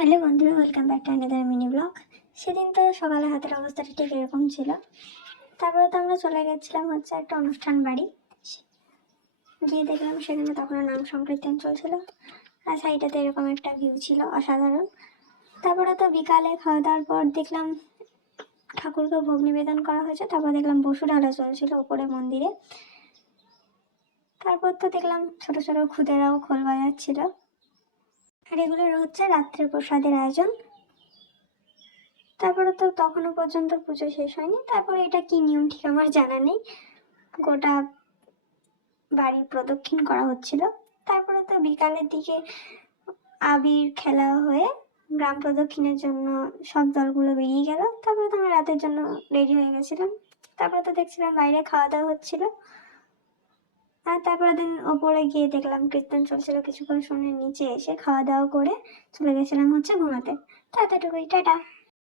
Hello বন্ধুরা, welcome back to another mini blog. সেদিন তো সকালে হাতের অবস্থাটা ঠিক এরকম ছিল। তারপরে তো আমরা চলে গেছিলাম একটা অনুষ্ঠান বাড়ি। গিয়ে দেখলাম সেখানে তখনও নাম সংকীর্তন চলছিল, আর সাইডটাতে এরকম একটা ভিউ ছিল অসাধারণ। তারপরে তো বিকালে খাওয়া দাওয়ার পর দেখলাম ঠাকুরকে ভোগ নিবেদন করা হয়েছে। তারপর দেখলাম বসুঢালা চলছিল উপরে মন্দিরে। তারপর তো দেখলাম ছোট ছোট খুদেরাও খোল বাজাচ্ছিল। আর এগুলো হচ্ছে রাত্রে প্রসাদের আয়োজন। তারপরে তো তখনও পর্যন্ত পুজো শেষ হয়নি। তারপরে এটা কি নিয়ম ঠিক আমার জানা নেই, গোটা বাড়ি প্রদক্ষিণ করা হচ্ছিল। তারপরে তো বিকালের দিকে আবির খেলা হয়ে গ্রাম প্রদক্ষিণের জন্য সব দলগুলো বেরিয়ে গেল। তারপরে তো আমরা রাতের জন্য রেডি হয়ে গেছিলাম। তারপরে তো দেখছিলাম বাইরে খাওয়া দাওয়া হচ্ছিল। আর তারপরে দিন ওপরে গিয়ে দেখলাম কীর্তন চলছিল, কিছুক্ষণ শুনে নিচে এসে খাওয়া দাওয়া করে চলে গেছিলাম ঘুমাতে। তো এতটুকুই, টাটা।